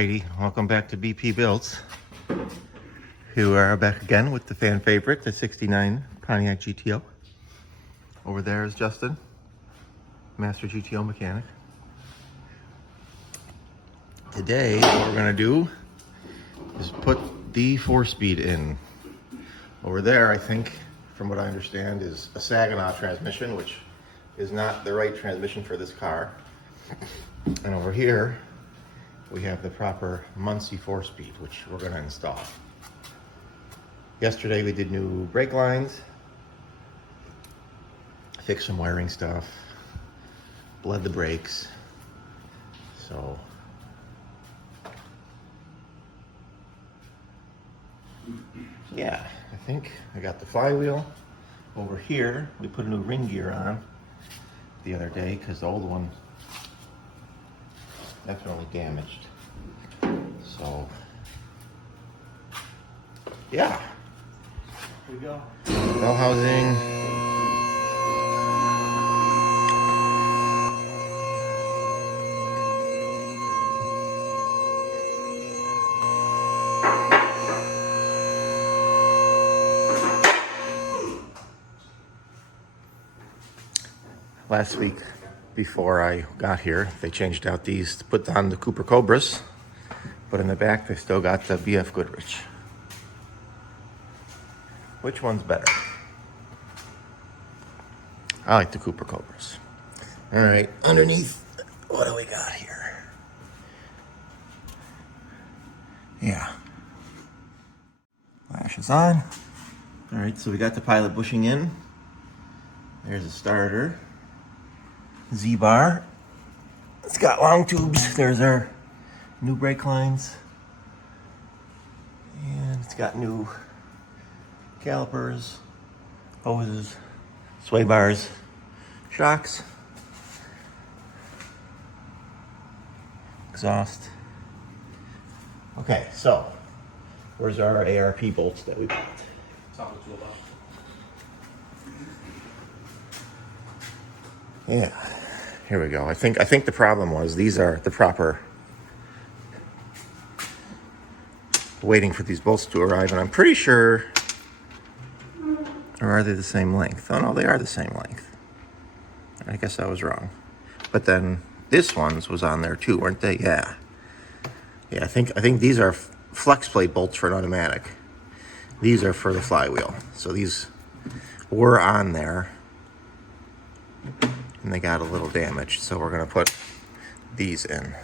Alrighty, welcome back to BP Builds. Here we are back again with the fan favorite, the 69 Pontiac GTO. Over there is Justin, master GTO mechanic. Today, what we're gonna do is put the 4-speed in. Over there, I think, from what I understand, is a Saginaw transmission, which is not the right transmission for this car. And over here, we have the proper Muncie 4-speed, which we're going to install. Yesterday we did new brake lines, fixed some wiring stuff, bled the brakes. So yeah, I think I got the flywheel. Over here, we put a new ring gear on the other day because the old one definitely damaged. So yeah, here we go. Bell housing. Last week, before I got here, they changed out these to put on the Cooper Cobras, but in the back they still got the BF Goodrich. Which one's better? I like the Cooper Cobras. All right, underneath, what do we got here? Yeah. Flash is on. All right, so we got the pilot bushing in. There's a starter. Z-bar. It's got long tubes. There's our new brake lines. And it's got new calipers, hoses, sway bars, shocks, exhaust. Okay, so where's our ARP bolts that we bought? Yeah. Here we go. I think the problem was these are the proper, waiting for these bolts to arrive, and I'm pretty sure, or are they the same length? Oh no, they are the same length. I guess I was wrong. But then this one's was on there too, weren't they? Yeah. Yeah, I think these are flex plate bolts for an automatic. These are for the flywheel. So these were on there, and they got a little damaged, so we're gonna put these in.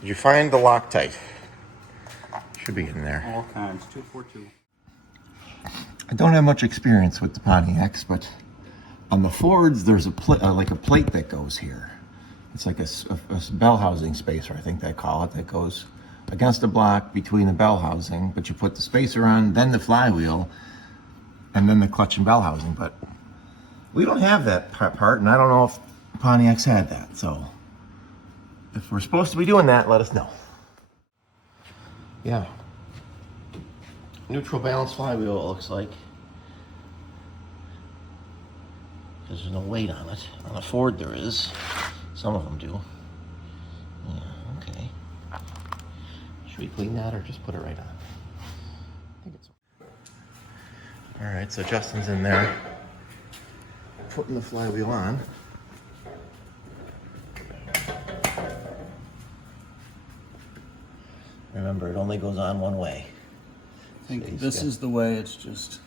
Did you find the Loctite? Should be in there. All kinds, 242. I don't have much experience with the Pontiacs, but on the Fords, there's like a plate that goes here. It's like a bell housing spacer, I think they call it, that goes against the block between the bell housing, but you put the spacer on, then the flywheel, and then the clutch and bell housing, but we don't have that part, and I don't know if Pontiacs had that, so if we're supposed to be doing that, let us know. Yeah. Neutral balance flywheel, it looks like. Because there's no weight on it. On a Ford there is. Some of them do. Yeah, okay. Should we clean that or just put it right on? I think it's okay. All right, so Justin's in there, putting the flywheel on. Remember, it only goes on one way. I think this is the way, it's just,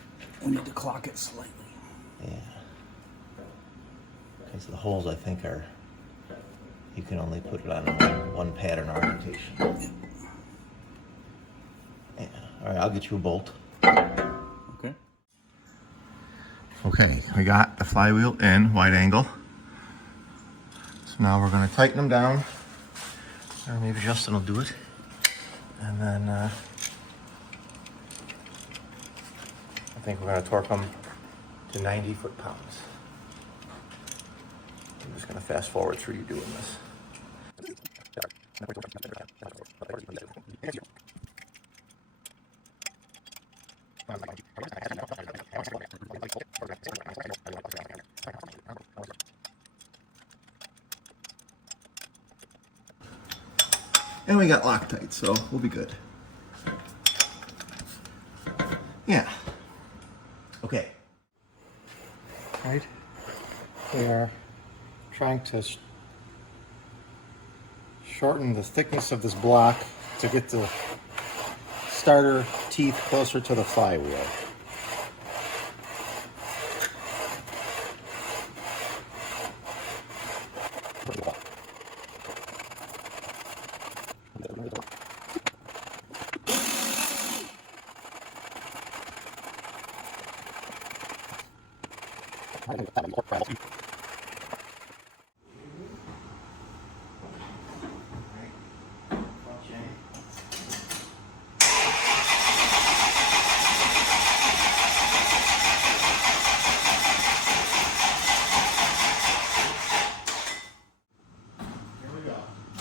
we need to clock it slightly. Yeah. Okay, so the holes, I think, are, you can only put it on one pattern orientation. Yeah. All right, I'll get you a bolt. Okay. Okay, we got the flywheel in, wide angle. So now we're gonna tighten them down, or maybe Justin will do it. And then I think we're gonna torque them to 90 foot-pounds. I'm just gonna fast forward through you doing this. And we got Loctite, so we'll be good. Yeah. Okay. Right. We are trying to shorten the thickness of this block to get the starter teeth closer to the flywheel.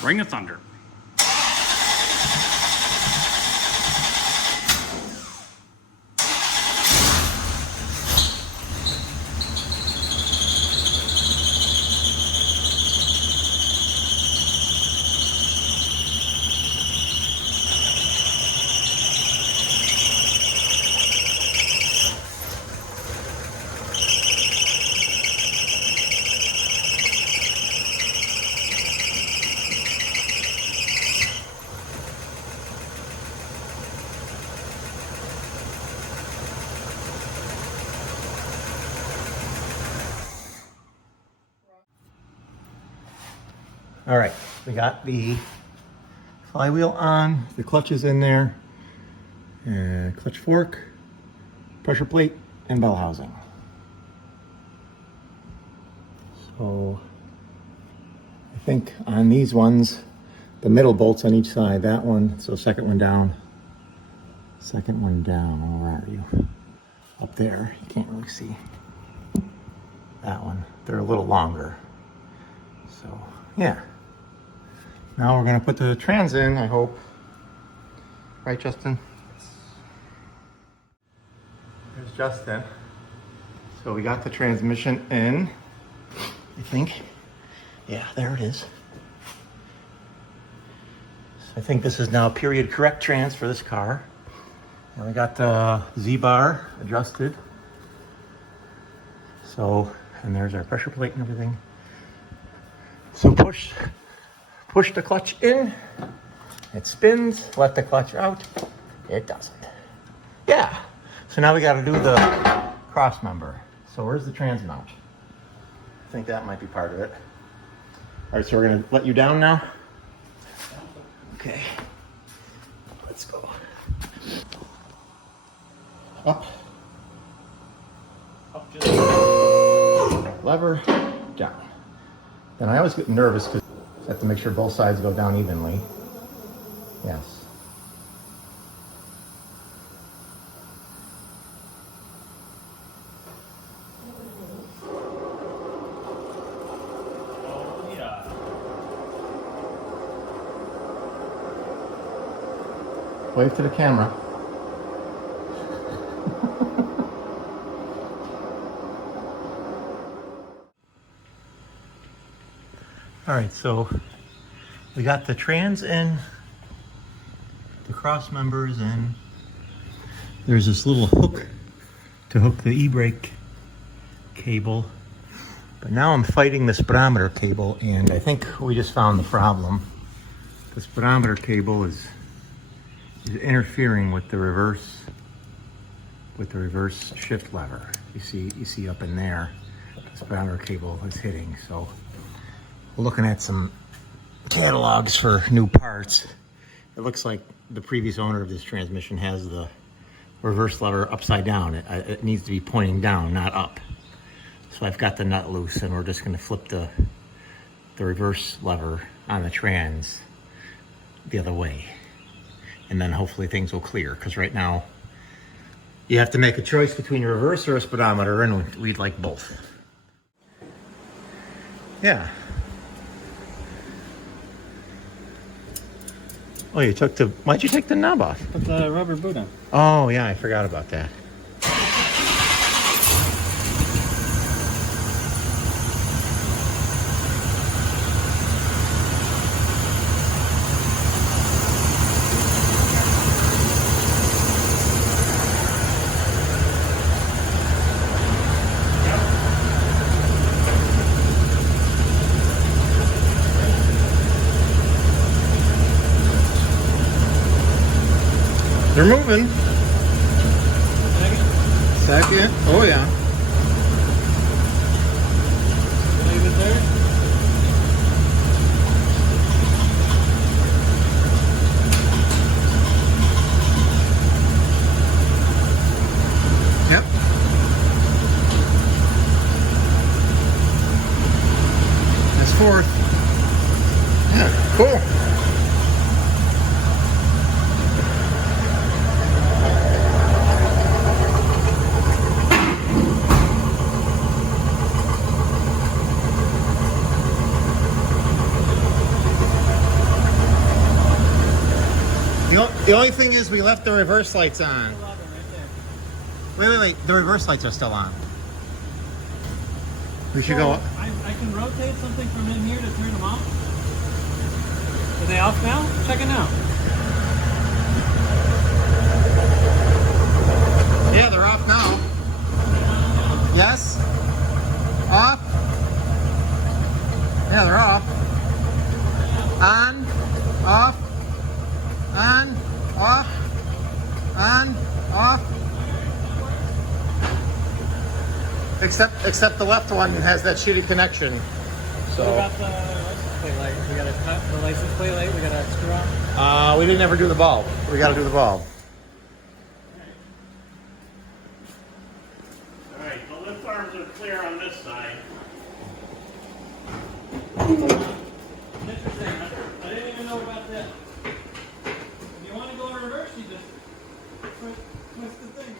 Ring of Thunder. All right, we got the flywheel on, the clutch is in there, clutch fork, pressure plate, and bell housing. So I think on these ones, the middle bolts on each side, that one, so second one down, where are you? Up there, you can't really see. That one, they're a little longer. So, yeah. Now we're gonna put the trans in, I hope. Right, Justin? There's Justin. So we got the transmission in, I think. Yeah, there it is. So I think this is now period correct trans for this car. And we got the Z-bar adjusted. So, and there's our pressure plate and everything. So push the clutch in, it spins, let the clutch out, it doesn't. Yeah, so now we gotta do the cross member. So where's the trans mount? I think that might be part of it. All right, so we're gonna let you down now? Okay, let's go. Up. Just lever, down. Then I always get nervous because I have to make sure both sides go down evenly. Yes. Oh, yeah. Wave to the camera. All right, so we got the trans in, the cross members in. There's this little hook to hook the e-brake cable. But now I'm fighting the speedometer cable, and I think we just found the problem. The speedometer cable is interfering with the reverse shift lever. You see up in there, the speedometer cable is hitting. So looking at some catalogs for new parts, it looks like the previous owner of this transmission has the reverse lever upside down. It needs to be pointing down, not up. So I've got the nut loose, and we're just going to flip the reverse lever on the trans the other way, and then hopefully things will clear, because right now you have to make a choice between a reverse or a speedometer, and we'd like both. Yeah. Oh, why'd you take the knob off? Put the rubber boot on. Oh, yeah, I forgot about that. They're moving. Second. Oh yeah. Leave it there. Yep. That's fourth. Yeah, cool. The only thing is we left the reverse lights on. Wait. The reverse lights are still on. We should go. I can rotate something from in here to turn them off. Are they off now? Check it now. Yeah, they're off now. Yes? Off? Yeah, they're off. On? Off? On? Off? On? Off? Except the left one has that shitty connection. So. What about the license plate light? We gotta cut the license plate light. We gotta screw on. We didn't ever do the bulb. We got to do the bulb. All right, the lift arms are clear on this side. Interesting. I didn't even know about that. If you want to go in reverse, you just twist the thing.